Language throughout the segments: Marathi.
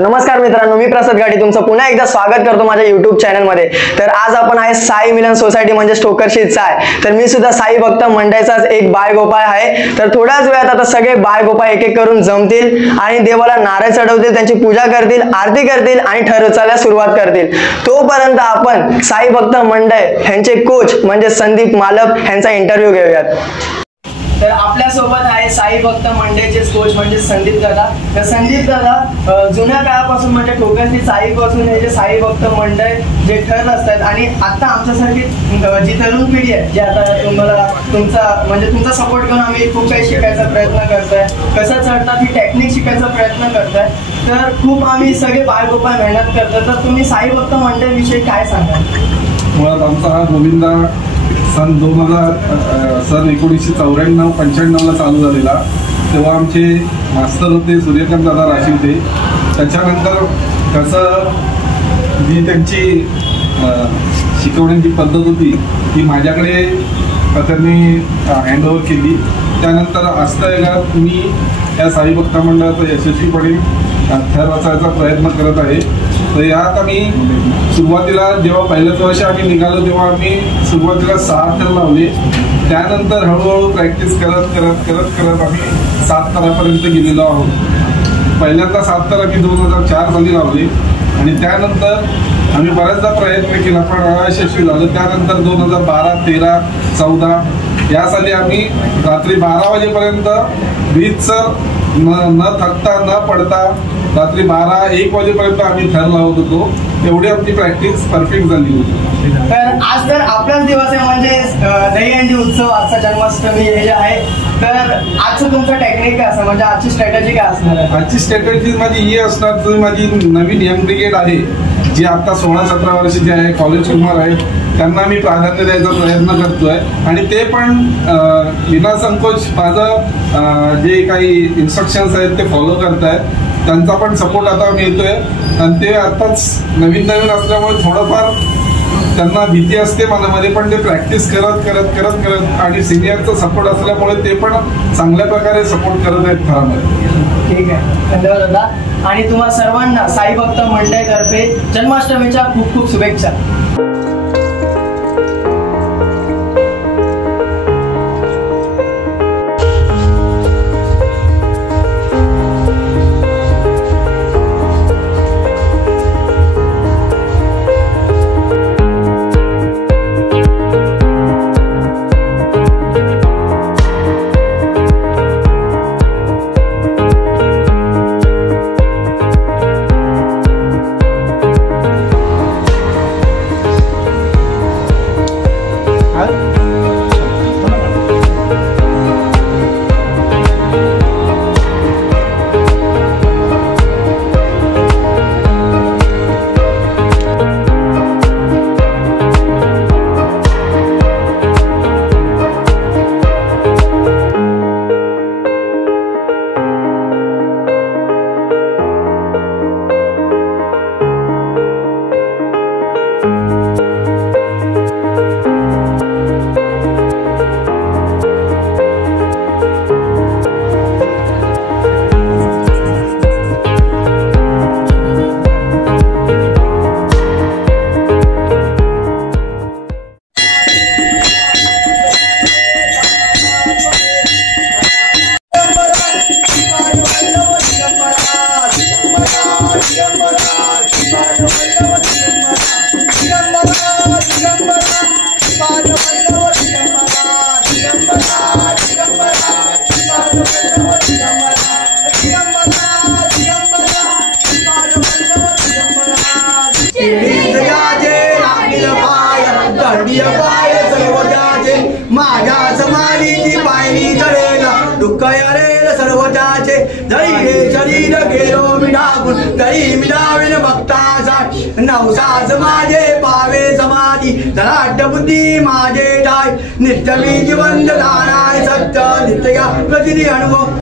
नमस्कार मित्रांनो, मी प्रसाद गाडी तुमचं पुन्हा एकदा स्वागत करतो माझ्या YouTube चॅनलमध्ये। तर आज आपण आहे साई मिलन सोसायटी म्हणजे ठोकरशीचा आहे। तर मी सुद्धा साई भक्त मंडळाचाच एक बाळगोपाळ आहे। तर थोड्याच वेळात आता सगळे बाळगोपाळ एक एक करून जमतील आणि देवाला नारळ चढवतील, त्यांची पूजा करतील, आरती करतील आणि ठर रचायला सुरुवात करतील। तोपर्यंत आपण साई भक्त मंडळ यांचे कोच म्हणजे संदीप मालक यांचा इंटरव्ह्यू घेऊयात। तर आपल्या सोबत आहे साई भक्त मंडळचे कोच म्हणजे संदीप दादा। तर संदीप दादा, जुन्या काळापासून म्हणजे ठोकरशी साईपासून हे जे साई भक्त मंडळ जे ठरत असतात आणि आता आमच्यासारखी जी तरुण पिढी आहे जी आता तुम्हाला तुमचा सपोर्ट करून आम्ही खूप काही शिकायचा प्रयत्न करतोय, कसं चढतात ही टेक्निक शिकायचा प्रयत्न करतोय। तर खूप आम्ही सगळे बाळगोपाळ मेहनत करतो। तर तुम्ही साई भक्त मंडळविषयी काय सांगाल? मुळात आमचा हा गोविंदा सन 1994-95ला चालू झालेला। तेव्हा आमचे मास्तर होते सूर्यकांत दादा राशीवते। त्याच्यानंतर कसं जी त्यांची शिकवण्याची पद्धत होती ती माझ्याकडे त्यांनी हँडओव्हर केली। त्यानंतर आस्थायगात मी या साई भक्त मंडळाचा यशस्वीपणे थर रचायचा प्रयत्न करत आहे। तर यात आम्ही सुरुवातीला जेव्हा पहिल्याच वर्षी आम्ही निघालो तेव्हा आम्ही सुरुवातीला 6 थर लावले। त्यानंतर हळूहळू प्रॅक्टिस करत आम्ही 7 थरापर्यंत गेलेलो आहोत। पहिल्यांदा 7 थर आम्ही 2004 साली लावले आणि त्यानंतर आम्ही बऱ्याचदा प्रयत्न केला पण अयशस्वी झालो। त्यानंतर 2012, 13, 14 या साली आम्ही रात्री 12 वाजेपर्यंत रीतसर न थकता न पडता रात्री 12-1 वाजेपर्यंत आम्ही थर लावत होतो। एवढी आमची प्रॅक्टिस परफेक्ट झाली होती। तर आज तर आपलाच दिवस आहे म्हणजे दहीहंडी उत्सव, आजचा जन्माष्टमी हे जे आहे। तर आजचं तुमचं टेक्निक काय असं म्हणजे आजची स्ट्रॅटेजी काय असणार आहे? आजची स्ट्रॅटेजी माझी ही असणार की माझी नवीन यंग ब्रिगेड आहे जी आता 16-17 वर्षाची आहे, कॉलेज कुमार आहे, त्यांना मी प्राधान्य द्यायचा प्रयत्न करतोय आणि ते पण विनासंकोच माझं जे काही इन्स्ट्रक्शन्स आहेत ते फॉलो करतायत। त्यांचा पण सपोर्ट आता मिळतोय आणि ते आताच नवीन असल्यामुळे थोडंफार त्यांना भीती असते मनामध्ये, पण ते प्रॅक्टिस करत आणि सिनियरचा सपोर्ट असल्यामुळे ते पण चांगल्या प्रकारे सपोर्ट करत आहेत थरामध्ये। ठीक आहे, धन्यवाद दादा। आणि तुम्हा सर्वांना साई भक्त मंडळातर्फे जन्माष्टमीच्या खूप खूप शुभेच्छा। माझ्या समाधीची पायरी चढेल दुःख यारेल सर्वताचे जरी हे शरीर गेलो मी टाकून तरी मी डावेन भक्ताचा नवसाच माझे पावे समाधी धनाढ्य बुद्धी माझे ठाय नित्य मी जीवन दानाय सत्य नित्य प्रतिनिधी अनुभव।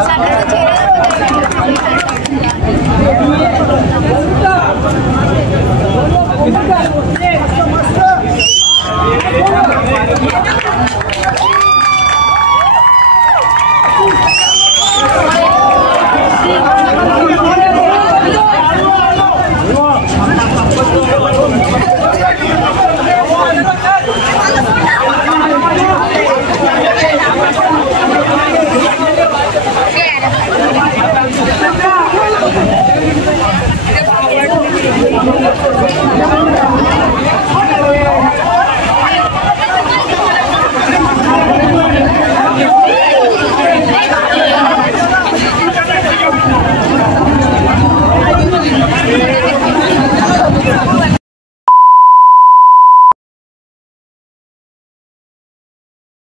साखरेचा चेहरा